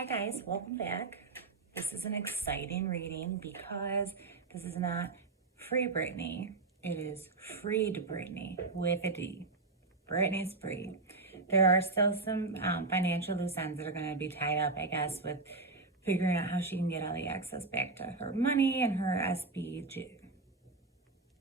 Hi guys, welcome back. This is an exciting reading because this is not free Britney. It is freed Britney with a D. Britney's free. There are still some financial loose ends that are going to be tied up, I guess, with figuring out how she can get all the access back to her money and her SBG.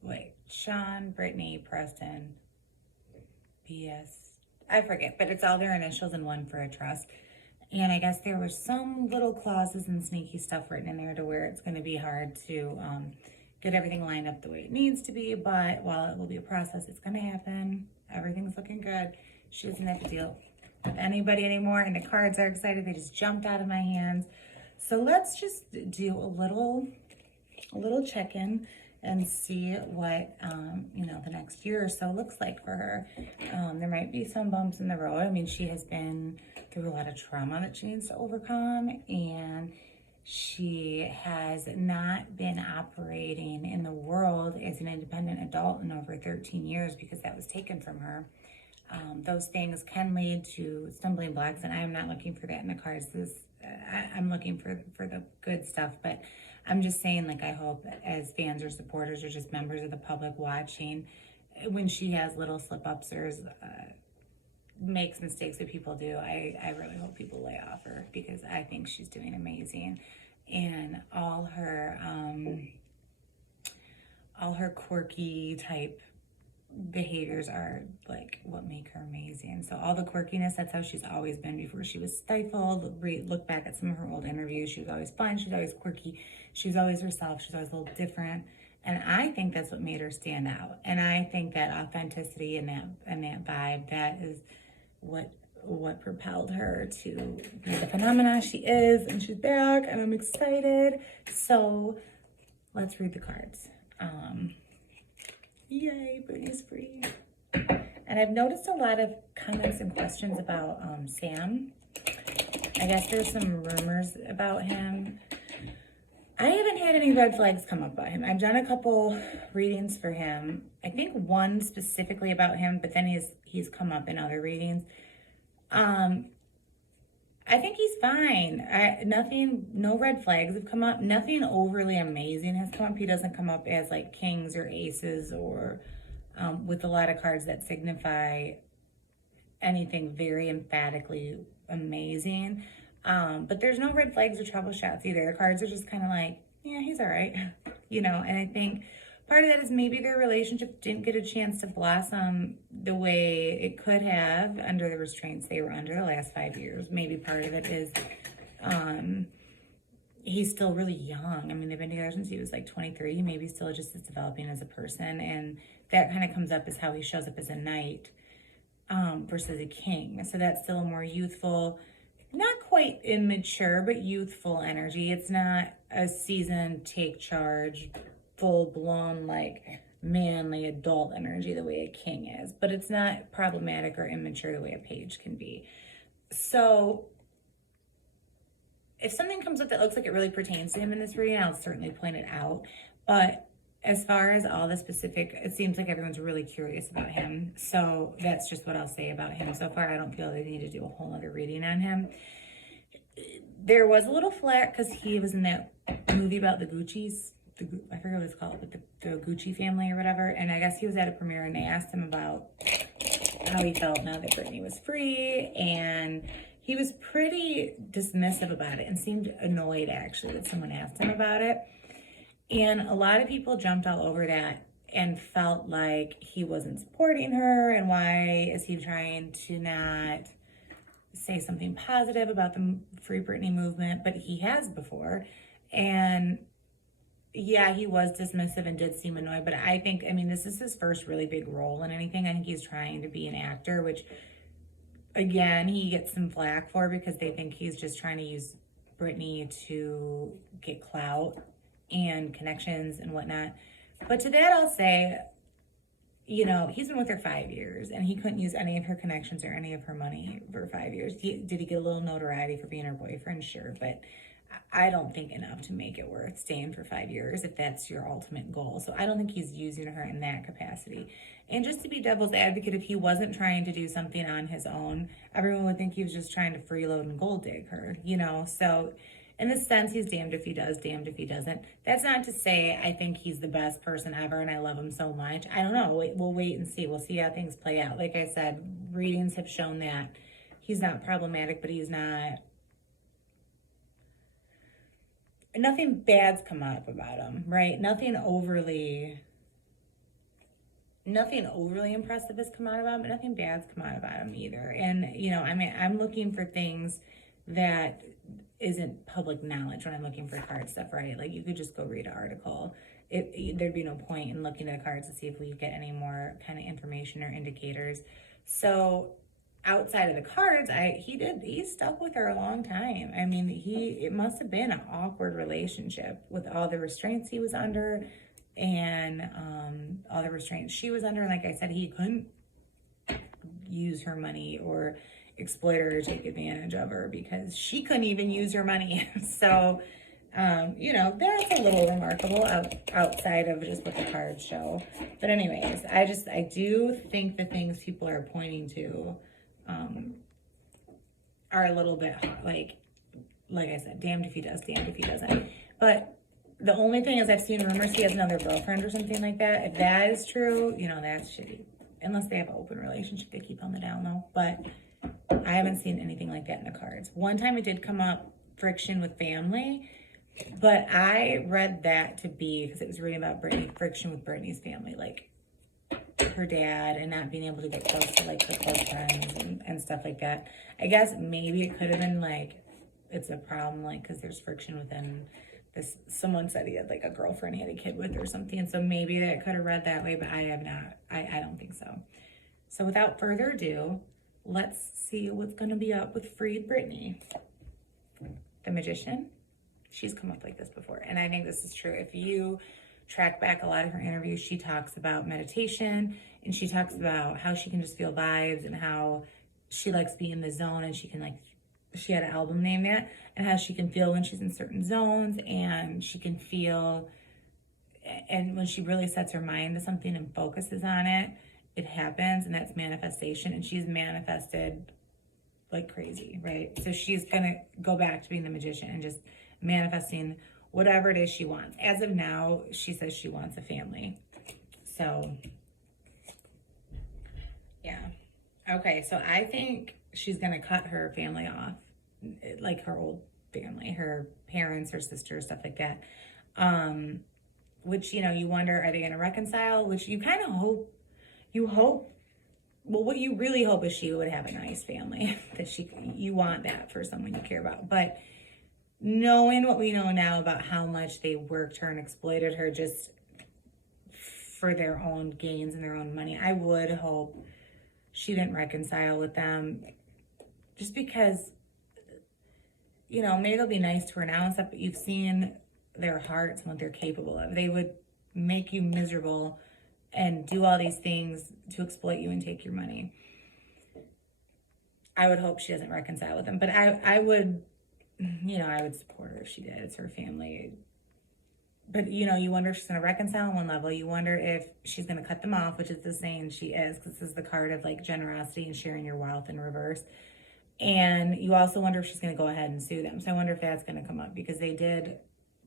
Wait, Sean, Britney, Preston, BS. I forget, but it's all their initials and one for a trust. And I guess there were some little clauses and sneaky stuff written in there to where it's going to be hard to get everything lined up the way it needs to be. But while it will be a process, it's going to happen. Everything's looking good. She doesn't have to deal with anybody anymore. And the cards are excited. They just jumped out of my hands. So let's just do a little check-in and see what, the next year or so looks like for her. There might be some bumps in the road. I mean, she has been through a lot of trauma that she needs to overcome, and she has not been operating in the world as an independent adult in over 13 years because that was taken from her. Those things can lead to stumbling blocks, and I am not looking for that in the cards. I'm looking for the good stuff, but I'm just saying, like, I hope as fans or supporters or just members of the public watching, when she has little slip-ups or makes mistakes that people do, I really hope people lay off her because I think she's doing amazing. And all her quirky type behaviors are like what make her amazing. So all the quirkiness, that's how she's always been before she was stifled. Look back at some of her old interviews. She was always fun. She was always quirky. She was always herself. She was always a little different. And I think that's what made her stand out. And I think that authenticity and that vibe, that is what propelled her to be the phenomena she is. And she's back and I'm excited. So let's read the cards. Yay, Britney's free. And I've noticed a lot of comments and questions about Sam. I guess there's some rumors about him. I haven't had any red flags come up about him. I've done a couple readings for him. I think one specifically about him, but then he's come up in other readings. I think he's fine. No red flags have come up. Nothing overly amazing has come up. He doesn't come up as like kings or aces or with a lot of cards that signify anything very emphatically amazing. But there's no red flags or trouble shots either. The cards are just kind of like, yeah, he's all right. And I think part of that is maybe their relationship didn't get a chance to blossom the way it could have under the restraints they were under the last 5 years. Maybe part of it is he's still really young. I mean, they've been together since he was like 23. Maybe still just is developing as a person. And that kind of comes up as how he shows up as a knight versus a king. So that's still a more youthful, not quite immature, but youthful energy. It's not a seasoned, take charge, full-blown, like, manly adult energy the way a king is. But it's not problematic or immature the way a page can be. So if something comes up that looks like it really pertains to him in this reading, I'll certainly point it out. But as far as all the specific, it seems like everyone's really curious about him. So that's just what I'll say about him. So far, I don't feel they need to do a whole other reading on him. There was a little flack because he was in that movie about the Gucci's. I forget what it's called, but the Gucci family or whatever. And I guess he was at a premiere and they asked him about how he felt now that Britney was free. And he was pretty dismissive about it and seemed annoyed actually that someone asked him about it. And a lot of people jumped all over that and felt like he wasn't supporting her and why is he trying to not say something positive about the Free Britney movement, but he has before. And yeah, he was dismissive and did seem annoyed, but I think, this is his first really big role in anything. I think he's trying to be an actor, which, again, he gets some flack for because they think he's just trying to use Britney to get clout and connections and whatnot. But to that, I'll say, he's been with her 5 years, and he couldn't use any of her connections or any of her money for 5 years. Did he get a little notoriety for being her boyfriend? Sure, but I don't think enough to make it worth staying for 5 years if that's your ultimate goal. So I don't think he's using her in that capacity. And just to be devil's advocate, if he wasn't trying to do something on his own, everyone would think he was just trying to freeload and gold dig her, you know? So in the sense, he's damned if he does, damned if he doesn't. That's not to say I think he's the best person ever and I love him so much. I don't know. We'll wait and see. We'll see how things play out. Like I said, readings have shown that he's not problematic, but he's not... Nothing bad's come up about him, right? Nothing overly impressive has come out about him, but nothing bad's come out about him either. And, you know, I mean, I'm looking for things that isn't public knowledge when I'm looking for card stuff, right? Like, you could just go read an article. There'd be no point in looking at the cards to see if we get any more kind of information or indicators. So outside of the cards, he stuck with her a long time. I mean, it must have been an awkward relationship with all the restraints he was under and all the restraints she was under. And like I said, he couldn't use her money or exploit her or take advantage of her because she couldn't even use her money. So, you know, that's a little remarkable outside of just what the cards show. But anyways, I do think the things people are pointing to are a little bit like I said, damned if he does, damned if he doesn't. But the only thing is I've seen rumors he has another girlfriend or something like that. If that is true, you know, that's shitty. Unless they have an open relationship, they keep on the down low. But I haven't seen anything like that in the cards. One time it did come up, friction with family, but I read that to be, because it was reading about friction with Britney's family, like her dad and not being able to get close to like her close friends and stuff like that. I guess maybe it could have been like, it's a problem, like, because there's friction within this. Someone said he had like a girlfriend he had a kid with or something. So maybe that could have read that way, but I have not. I don't think so. So without further ado, let's see what's going to be up with Freed Britney. The Magician. She's come up like this before. And I think this is true. If you track back a lot of her interviews, she talks about meditation and she talks about how she can just feel vibes and how she likes being in the zone and she can like, she had an album named that, and how she can feel when she's in certain zones and she can feel, and when she really sets her mind to something and focuses on it, it happens, and that's manifestation. And she's manifested like crazy, right? So she's gonna go back to being the magician and just manifesting whatever it is she wants. As of now, she says she wants a family. So, yeah. Okay, so I think she's gonna cut her family off, like her old family, her parents, her sisters, stuff like that. Which, you know, you wonder, are they gonna reconcile? Which you kind of hope, well, what you really hope is she would have a nice family, that you want that for someone you care about. But knowing what we know now about how much they worked her and exploited her just for their own gains and their own money, I would hope she didn't reconcile with them, just because, you know, maybe they'll be nice to her now and stuff, but you've seen their hearts and what they're capable of. They would make you miserable and do all these things to exploit you and take your money. I would hope she doesn't reconcile with them, but I would, you know, I would support her if she did. It's her family. But, you know, you wonder if she's going to reconcile on one level. You wonder if she's going to cut them off, which is the saying she is, because this is the card of like generosity and sharing your wealth in reverse. And you also wonder if she's going to go ahead and sue them. So I wonder if that's going to come up, because they did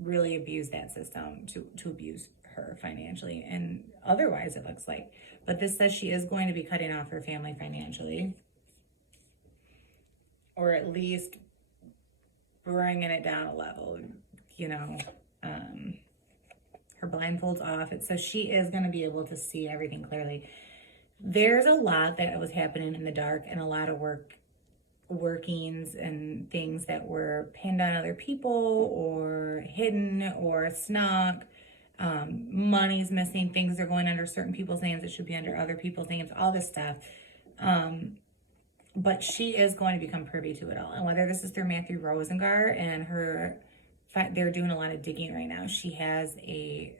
really abuse that system to abuse her financially and otherwise, it looks like. But this says she is going to be cutting off her family financially, or at least bringing it down a level, you know. Her blindfold's off. So she is going to be able to see everything clearly. There's a lot that was happening in the dark, and a lot of workings and things that were pinned on other people or hidden or snuck. Money's missing. Things are going under certain people's names that should be under other people's names, all this stuff. But she is going to become privy to it all. And whether this is through Matthew Rosengart and they're doing a lot of digging right now. She has a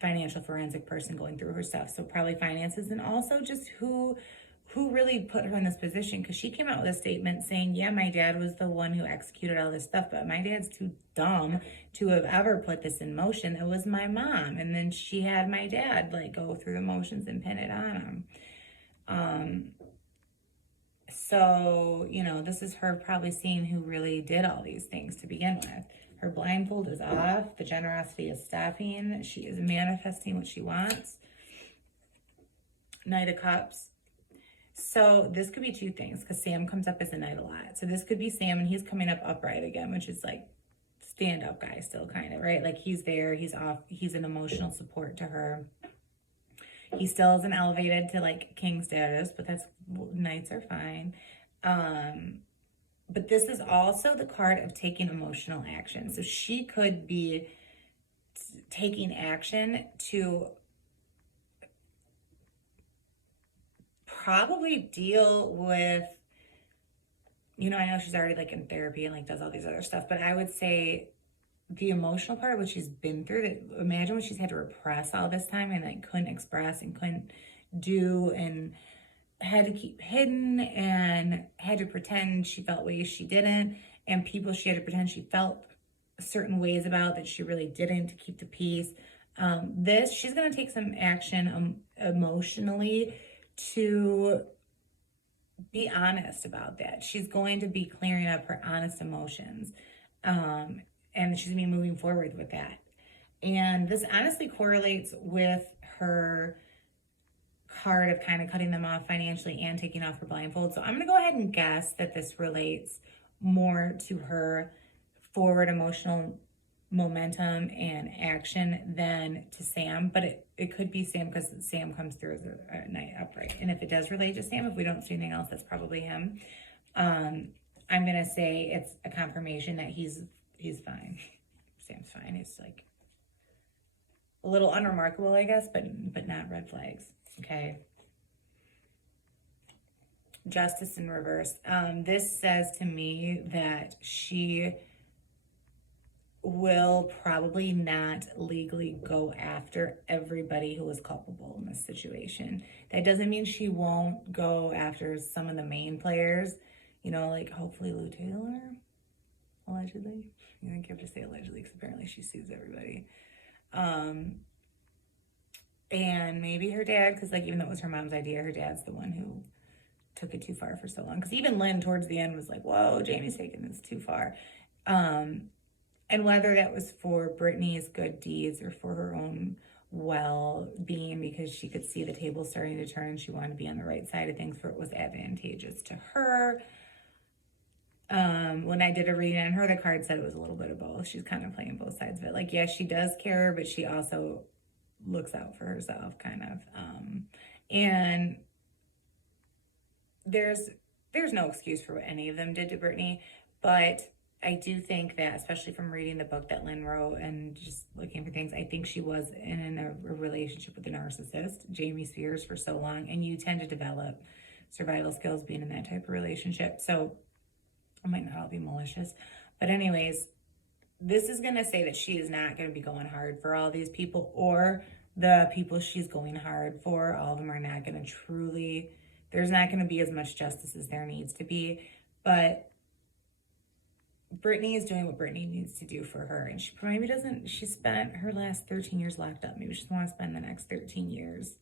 financial forensic person going through her stuff. So probably finances, and also just who who really put her in this position? Because she came out with a statement saying, yeah, my dad was the one who executed all this stuff, but my dad's too dumb to have ever put this in motion. It was my mom. And then she had my dad like go through the motions and pin it on him. So, you know, this is her probably seeing who really did all these things to begin with. Her blindfold is off. The generosity is stopping. She is manifesting what she wants. Knight of Cups. So this could be two things, because Sam comes up as a knight a lot. So this could be Sam, and he's coming up upright again, which is like stand-up guy still, kind of, right? Like he's there, he's off, he's an emotional support to her. He still isn't elevated to like king status, but that's, knights are fine. But this is also the card of taking emotional action. So she could be taking action to probably deal with, you know, I know she's already like in therapy and like does all these other stuff, but I would say the emotional part of what she's been through, that imagine what she's had to repress all this time and like couldn't express and couldn't do and had to keep hidden and had to pretend she felt ways she didn't, and people she had to pretend she felt certain ways about that she really didn't, to keep the peace. She's going to take some action emotionally to be honest about that. She's going to be clearing up her honest emotions. And she's going to be moving forward with that. And this honestly correlates with her card of kind of cutting them off financially and taking off her blindfold. So I'm going to go ahead and guess that this relates more to her forward emotional momentum and action than to Sam, but it could be Sam, because Sam comes through as a knight upright. And if it does relate to Sam, if we don't see anything else, that's probably him. I'm going to say it's a confirmation that he's fine. Sam's fine. It's like a little unremarkable, I guess, but not red flags. Okay. Justice in reverse. This says to me that she will probably not legally go after everybody who was culpable in this situation. That doesn't mean she won't go after some of the main players, you know, like hopefully Lou Taylor, allegedly. I think you have to say allegedly, because apparently she sues everybody. And maybe her dad, because like even though it was her mom's idea, her dad's the one who took it too far for so long. Because even Lynn towards the end was like, whoa, Jamie's taking this too far. And whether that was for Britney's good deeds or for her own well-being, because she could see the table starting to turn, she wanted to be on the right side of things for it was advantageous to her. When I did a reading on her, the card said it was a little bit of both. She's kind of playing both sides of it. Like, yes, she does care, but she also looks out for herself, kind of. And there's no excuse for what any of them did to Britney, but I do think that, especially from reading the book that Lynn wrote and just looking for things, I think she was in a relationship with a narcissist, Jamie Spears, for so long, and you tend to develop survival skills being in that type of relationship. So it might not all be malicious, but anyways, this is going to say that she is not going to be going hard for all these people, or the people she's going hard for, all of them are not going to truly, there's not going to be as much justice as there needs to be. But Britney is doing what Britney needs to do for her. And she maybe doesn't, she spent her last 13 years locked up. Maybe she just wants to spend the next 13 years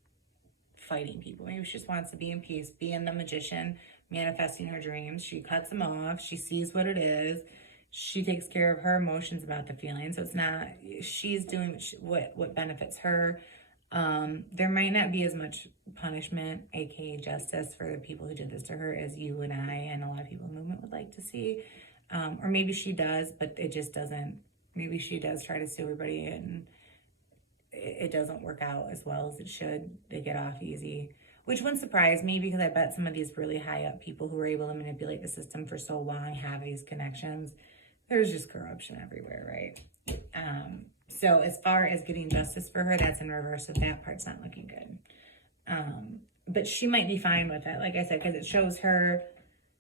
fighting people. Maybe she just wants to be in peace, being the magician, manifesting her dreams. She cuts them off. She sees what it is. She takes care of her emotions about the feelings. So it's not, she's doing what benefits her. There might not be as much punishment, aka justice, for the people who did this to her as you and I and a lot of people in the movement would like to see. Or maybe she does, but it just doesn't. Maybe she does try to sue everybody and it doesn't work out as well as it should. They get off easy, which wouldn't surprise me, because I bet some of these really high up people who were able to manipulate the system for so long have these connections. There's just corruption everywhere, right? So as far as getting justice for her, that's in reverse. So that part's not looking good. But she might be fine with it, like I said, because it shows her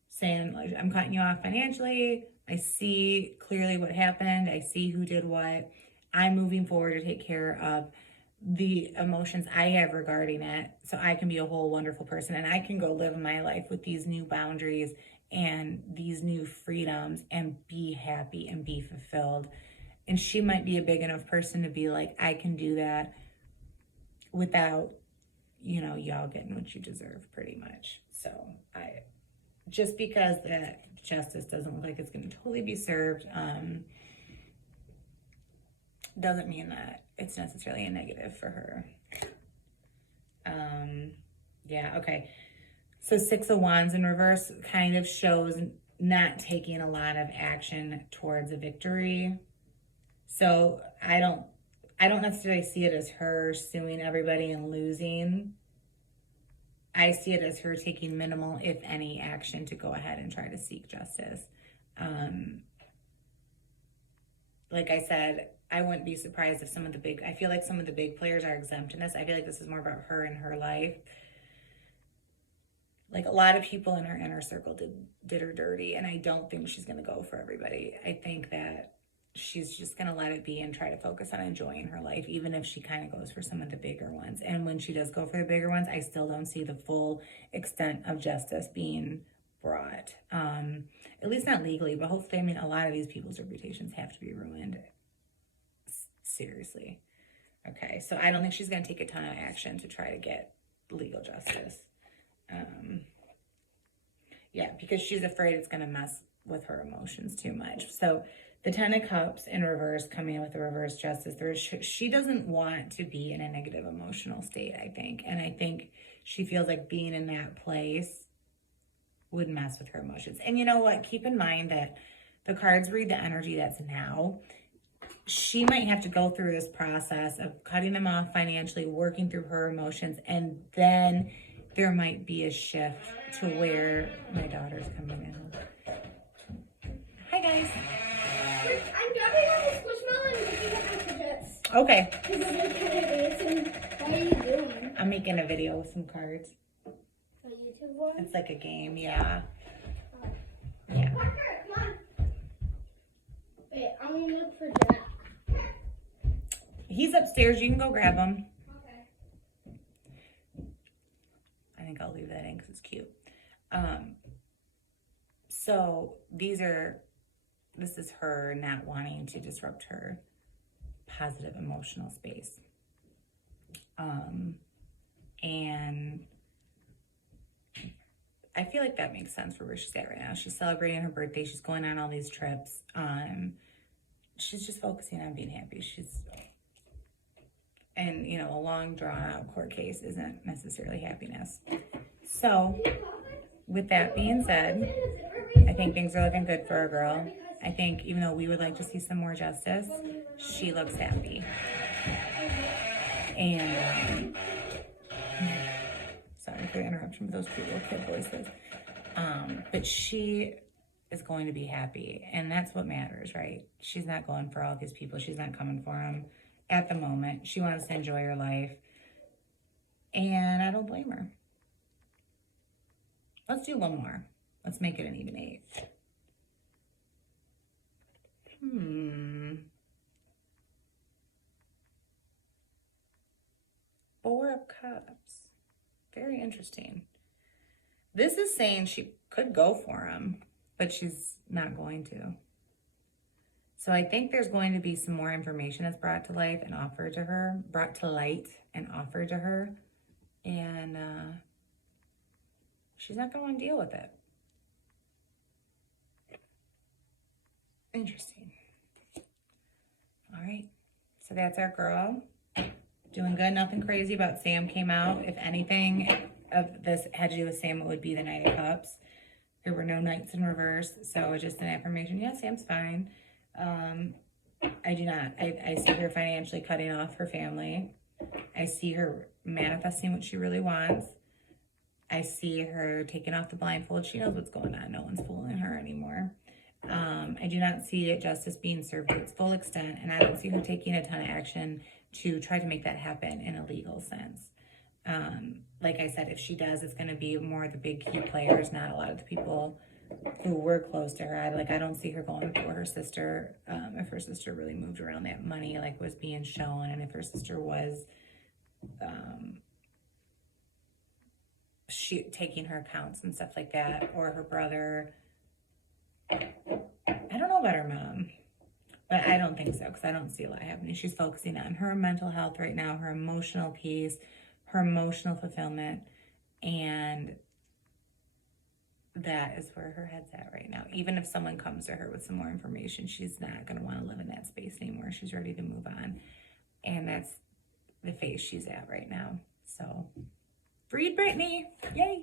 saying, like, I'm cutting you off financially. I see clearly what happened. I see who did what. I'm moving forward to take care of the emotions I have regarding it, so I can be a whole wonderful person and I can go live my life with these new boundaries and these new freedoms and be happy and be fulfilled. And she might be a big enough person to be like, I can do that without, y'all getting what you deserve, pretty much. So just because that justice doesn't look like it's going to totally be served, doesn't mean that it's necessarily a negative for her. Yeah, okay. So 6 of Wands in reverse kind of shows not taking a lot of action towards a victory. So I don't necessarily see it as her suing everybody and losing. I see it as her taking minimal, if any, action to go ahead and try to seek justice. Like I said, I wouldn't be surprised if I feel like some of the big players are exempt in this. I feel like this is more about her and her life. Like a lot of people in her inner circle did her dirty, and I don't think she's going to go for everybody. I think that she's just going to let it be and try to focus on enjoying her life, even if she kind of goes for some of the bigger ones. And when she does go for the bigger ones, I still don't see the full extent of justice being brought. At least not legally, but hopefully, a lot of these people's reputations have to be ruined. Seriously. Okay, so I don't think she's going to take a ton of action to try to get legal justice. Yeah, because she's afraid it's going to mess with her emotions too much. So the 10 of Cups in reverse, coming in with the reverse justice, she doesn't want to be in a negative emotional state, I think. And I think she feels like being in that place would mess with her emotions. And you know what? Keep in mind that the cards read the energy that's now. She might have to go through this process of cutting them off financially, working through her emotions, and then there might be a shift to where my daughter's coming in. Hi, guys. I'm grabbing on the squishmallow and making it like this. Okay. Because it is kind of dancing. What are you doing? I'm making a video with some cards. A YouTube one? It's like a game, yeah. Yeah. Parker, come on. Wait, I'm going to look for Jack. He's upstairs. You can go grab him. Okay. I think I'll leave that in because it's cute. So this is her not wanting to disrupt her positive emotional space. And I feel like that makes sense for where she's at right now. She's celebrating her birthday. She's going on all these trips. She's just focusing on being happy. And a long drawn out court case isn't necessarily happiness. So with that being said, I think things are looking good for a girl. I think even though we would like to see some more justice, she looks happy. And sorry for the interruption with those cute little kid voices. But she is going to be happy, and that's what matters, right? She's not going for all these people. She's not coming for them at the moment. She wants to enjoy her life, and I don't blame her. Let's do one more. Let's make it an even 8. Four of Cups. Very interesting. This is saying she could go for him, but she's not going to. So I think there's going to be some more information that's brought to light and offered to her. And she's not going to want to deal with it. Interesting. All right. So that's our girl. Doing good. Nothing crazy about Sam came out. If anything of this had to do with Sam, it would be the Knight of Cups. There were no Knights in reverse. So just an affirmation. Yeah, Sam's fine. I do not. I see her financially cutting off her family. I see her manifesting what she really wants. I see her taking off the blindfold. She knows what's going on. No one's fooling her anymore. I do not see justice being served to its full extent, and I don't see her taking a ton of action to try to make that happen in a legal sense. Like I said, if she does, it's going to be more the big key players, not a lot of the people who were close to her. I don't see her going for her sister. If her sister really moved around that money, like was being shown, and if her sister was she taking her accounts and stuff like that, or her brother. I don't know about her mom, but I don't think so, because I don't see a lot happening. She's focusing on her mental health right now, her emotional peace, her emotional fulfillment, and that is where her head's at right now. Even if someone comes to her with some more information, she's not going to want to live in that space anymore. She's ready to move on. And that's the phase she's at right now. So, freed Britney. Yay.